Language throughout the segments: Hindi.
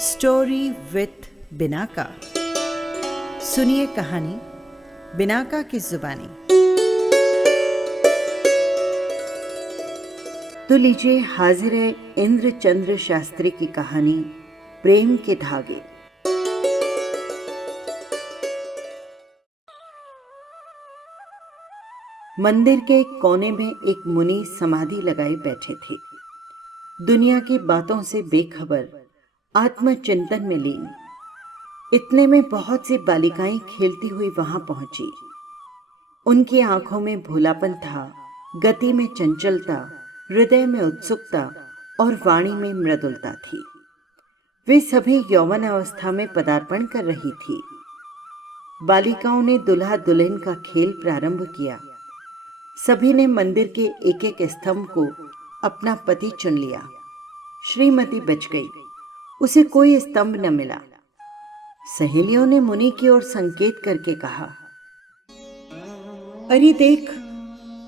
Story with Binaca. सुनिए कहानी बिनाका की जुबानी। तो लीजिए, हाजिर है इंद्रचंद्र शास्त्री की कहानी प्रेम के धागे। मंदिर के एक कोने में एक मुनि समाधि लगाए बैठे थे, दुनिया की बातों से बेखबर, आत्मचिंतन में लीन। इतने में बहुत सी बालिकाएं खेलती हुई वहां पहुंची। उनकी आंखों में भोलापन था, गति में चंचलता, हृदय में उत्सुकता और वाणी में मृदुलता थी। वे सभी यौवन अवस्था में पदार्पण कर रही थी। बालिकाओं ने दुल्हा दुल्हन का खेल प्रारंभ किया। सभी ने मंदिर के एक एक स्तंभ को अपना पति चुन लिया। श्रीमती बच गई, उसे कोई स्तंभ न मिला। सहेलियों ने मुनि की ओर संकेत करके कहा, अरे देख,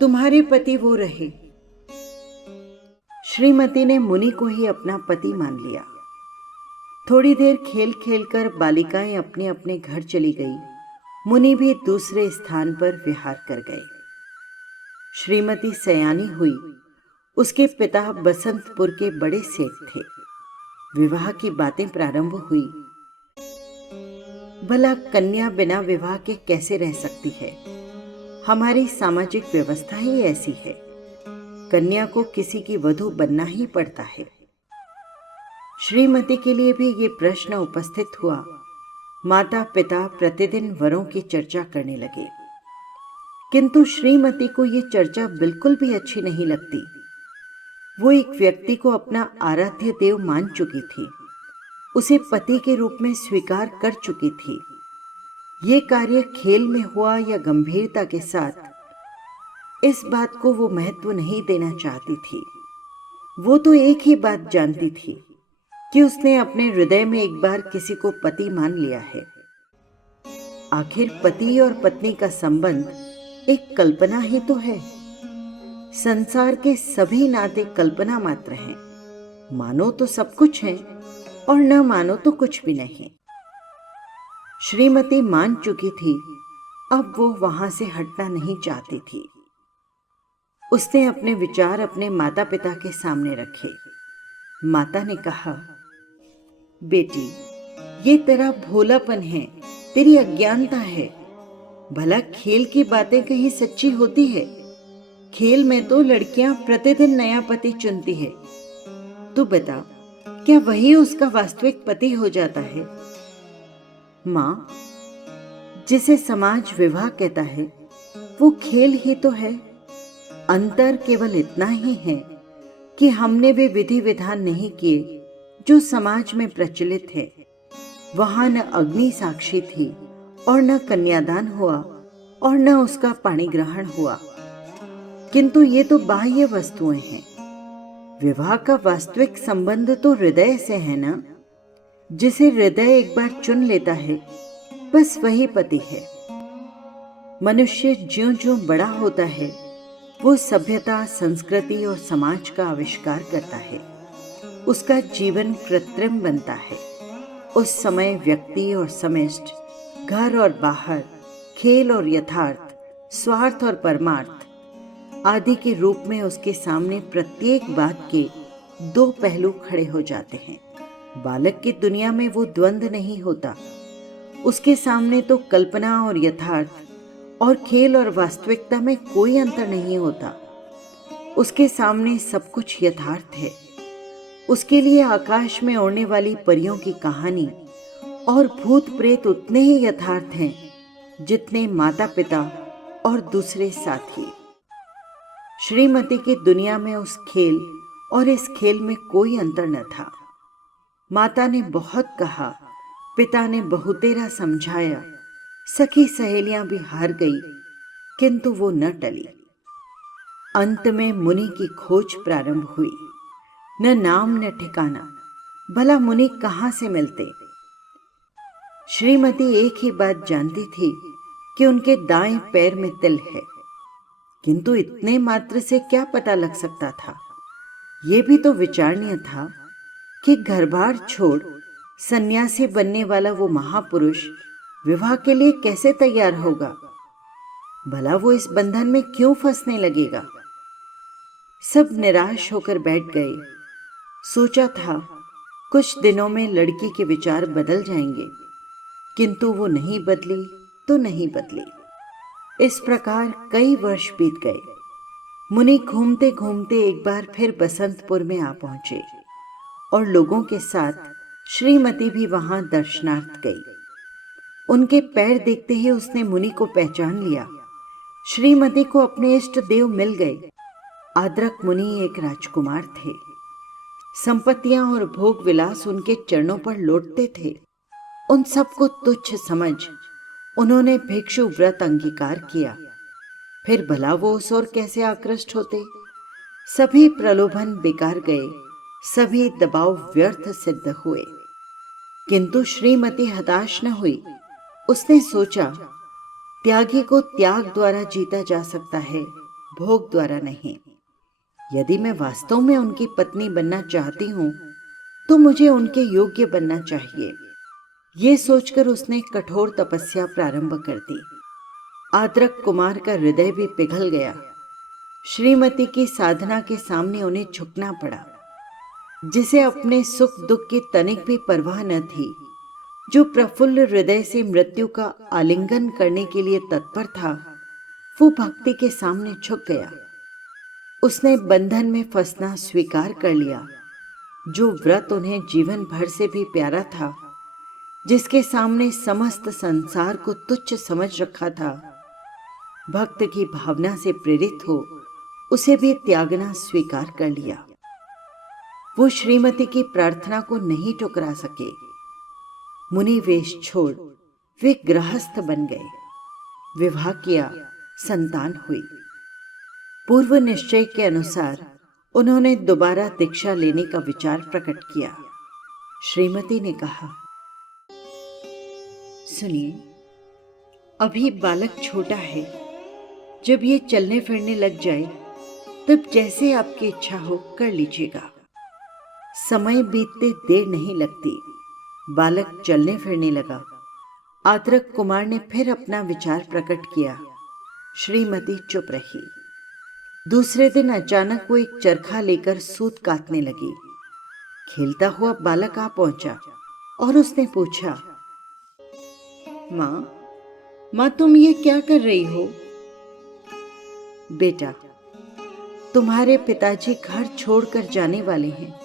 तुम्हारे पति वो रहे। श्रीमती ने मुनि को ही अपना पति मान लिया। थोड़ी देर खेल खेलकर बालिकाएं अपने अपने घर चली गई। मुनि भी दूसरे स्थान पर विहार कर गए। श्रीमती सयानी हुई। उसके पिता बसंतपुर के बड़े सेठ थे। विवाह की बातें प्रारंभ हुई। भला कन्या बिना विवाह के कैसे रह सकती है? हमारी सामाजिक व्यवस्था ही ऐसी है। कन्या को किसी की वधू बनना ही पड़ता है। श्रीमती के लिए भी ये प्रश्न उपस्थित हुआ। माता पिता प्रतिदिन वरों की चर्चा करने लगे, किंतु श्रीमती को ये चर्चा बिल्कुल भी अच्छी नहीं लगती। वो एक व्यक्ति को अपना आराध्य देव मान चुकी थी, उसे पति के रूप में स्वीकार कर चुकी थी। ये कार्य खेल में हुआ या गंभीरता के साथ, इस बात को वो महत्व नहीं देना चाहती थी। वो तो एक ही बात जानती थी कि उसने अपने हृदय में एक बार किसी को पति मान लिया है। आखिर पति और पत्नी का संबंध एक कल्पना ही तो है। संसार के सभी नाते कल्पना मात्र हैं। मानो तो सब कुछ है और न मानो तो कुछ भी नहीं। श्रीमती मान चुकी थी, अब वो वहां से हटना नहीं चाहती थी। उसने अपने विचार अपने माता पिता के सामने रखे। माता ने कहा, बेटी, ये तेरा भोलापन है, तेरी अज्ञानता है। भला खेल की बातें कहीं सच्ची होती है? खेल में तो लड़कियां प्रतिदिन नया पति चुनती है। तू बता, क्या वही उसका वास्तविक पति हो जाता है? माँ, जिसे समाज विवाह कहता है वो खेल ही तो है। अंतर केवल इतना ही है कि हमने वे विधि विधान नहीं किए जो समाज में प्रचलित है। वहां न अग्नि साक्षी थी और न कन्यादान हुआ और न उसका पाणी ग्रहण हुआ। किंतु ये तो बाह्य वस्तुएं हैं। विवाह का वास्तविक संबंध तो हृदय से है ना। जिसे हृदय एक बार चुन लेता है, बस वही पति है। मनुष्य ज्यों-ज्यों बड़ा होता है, वो सभ्यता, संस्कृति और समाज का आविष्कार करता है। उसका जीवन कृत्रिम बनता है। उस समय व्यक्ति और समष्टि, घर और बाहर, खेल और यथार्थ, स्वार्थ और परमार्थ आदि के रूप में उसके सामने प्रत्येक बात के दो पहलू खड़े हो जाते हैं। बालक की दुनिया में वो द्वंद्व नहीं होता। उसके सामने तो कल्पना और यथार्थ और खेल और वास्तविकता में कोई अंतर नहीं होता। उसके सामने सब कुछ यथार्थ है। उसके लिए आकाश में उड़ने वाली परियों की कहानी और भूत प्रेत उतने ही यथार्थ हैं जितने माता पिता और दूसरे साथी। श्रीमती की दुनिया में उस खेल और इस खेल में कोई अंतर न था। माता ने बहुत कहा, पिता ने बहुतेरा समझाया, सखी सहेलियां भी हार गई, किंतु वो न टली। अंत में मुनि की खोज प्रारंभ हुई। न नाम न ठिकाना। भला मुनि कहां से मिलते? श्रीमती एक ही बात जानती थी कि उनके दाएं पैर में तिल है, किंतु इतने मात्र से क्या पता लग सकता था? ये भी तो विचारणीय था कि घर बार छोड़ सन्यासी बनने वाला वो महापुरुष विवाह के लिए कैसे तैयार होगा? भला वो इस बंधन में क्यों फंसने लगेगा? सब निराश होकर बैठ गए। सोचा था कुछ दिनों में लड़की के विचार बदल जाएंगे, किंतु वो नहीं बदली तो नहीं बदली। इस प्रकार कई वर्ष बीत गए। मुनि घूमते घूमते एक बार फिर बसंतपुर में आ पहुंचे और लोगों के साथ श्रीमती भी वहां दर्शनार्थ गई। उनके पैर देखते ही उसने मुनि को पहचान लिया। श्रीमती को अपने इष्ट देव मिल गए। आद्रक मुनि एक राजकुमार थे। संपत्तियां और भोग विलास उनके चरणों पर लौटते थे। उन सबको तुच्छ समझ उन्होंने भिक्षु व्रत अंगीकार किया। फिर भला वो उस ओर कैसे आकृष्ट होते। सभी प्रलोभन बेकार गए, सभी दबाव व्यर्थ सिद्ध हुए। किंतु श्रीमती हताश न हुई। उसने सोचा, त्यागी को त्याग द्वारा जीता जा सकता है, भोग द्वारा नहीं। यदि मैं वास्तव में उनकी पत्नी बनना चाहती हूं तो मुझे उनके योग्य बनना चाहिए। ये सोचकर उसने कठोर तपस्या प्रारंभ कर दी। आद्रक कुमार का हृदय भी पिघल गया। श्रीमती की साधना के सामने उन्हें झुकना पड़ा। जिसे अपने सुख दुख की तनिक भी परवाह न थी, जो प्रफुल्ल हृदय से मृत्यु का आलिंगन करने के लिए तत्पर था, वो भक्ति के सामने झुक गया। उसने बंधन में फंसना स्वीकार कर लिया। जो व्रत उन्हें जीवन भर से भी प्यारा था, जिसके सामने समस्त संसार को तुच्छ समझ रखा था, भक्त की भावना से प्रेरित हो उसे भी त्यागना स्वीकार कर लिया। वो श्रीमती की प्रार्थना को नहीं ठुकरा सके। मुनि वेश छोड़ वे गृहस्थ बन गए। विवाह किया, संतान हुई। पूर्व निश्चय के अनुसार उन्होंने दोबारा दीक्षा लेने का विचार प्रकट किया। श्रीमती ने कहा, सुनिए, अभी बालक छोटा है। जब ये चलने फिरने लग जाए तब जैसे आपकी इच्छा हो कर लीजिएगा। समय बीतते देर नहीं लगती। बालक चलने फिरने लगा। आद्रक कुमार ने फिर अपना विचार प्रकट किया। श्रीमती चुप रही। दूसरे दिन अचानक वो एक चरखा लेकर सूत काटने लगी। खेलता हुआ बालक आ पहुंचा और उसने पूछा, माँ तुम ये क्या कर रही हो? बेटा, तुम्हारे पिताजी घर छोड़कर जाने वाले हैं।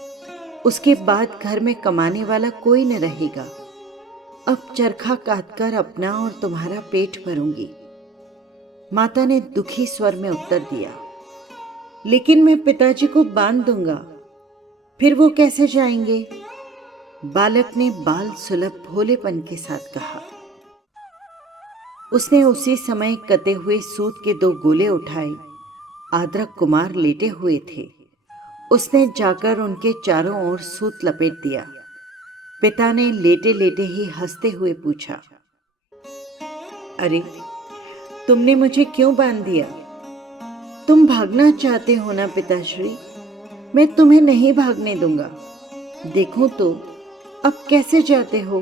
उसके बाद घर में कमाने वाला कोई न रहेगा। अब चरखा काटकर अपना और तुम्हारा पेट भरूंगी। माता ने दुखी स्वर में उत्तर दिया, लेकिन मैं पिताजी को बांध दूंगा, फिर वो कैसे जाएंगे? बालक ने बाल सुलभ भोलेपन के साथ कहा। उसने उसी समय कते हुए सूत के 2 गोले उठाए। आद्रक कुमार लेटे हुए थे। उसने जाकर उनके चारों ओर सूत लपेट दिया। पिता ने लेटे लेटे ही हंसते हुए पूछा, अरे तुमने मुझे क्यों बांध दिया? तुम भागना चाहते हो ना पिताश्री? मैं तुम्हें नहीं भागने दूंगा। देखो तो अब कैसे जाते हो?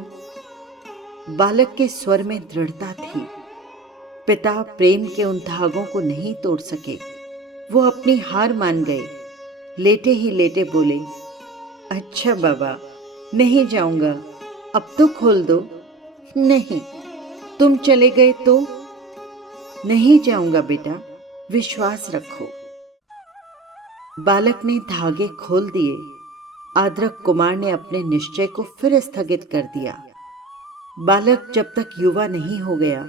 बालक के स्वर में दृढ़ता थी। पिता प्रेम के उन धागों को नहीं तोड़ सके। वो अपनी हार मान गए। लेटे ही लेटे बोले, अच्छा बाबा, नहीं जाऊंगा, अब तो खोल दो। नहीं, तुम चले गए तो? नहीं जाऊंगा बेटा, विश्वास रखो। बालक ने धागे खोल दिए। आद्रक कुमार ने अपने निश्चय को फिर स्थगित कर दिया। बालक जब तक युवा नहीं हो गया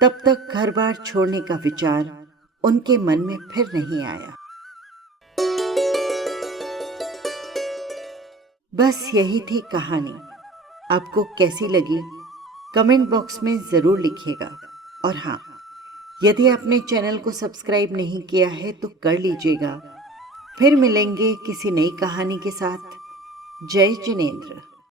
तब तक घर बार छोड़ने का विचार उनके मन में फिर नहीं आया। बस यही थी कहानी। आपको कैसी लगी कमेंट बॉक्स में ज़रूर लिखिएगा। और हाँ, यदि आपने चैनल को सब्सक्राइब नहीं किया है तो कर लीजिएगा। फिर मिलेंगे किसी नई कहानी के साथ। जय जिनेंद्र।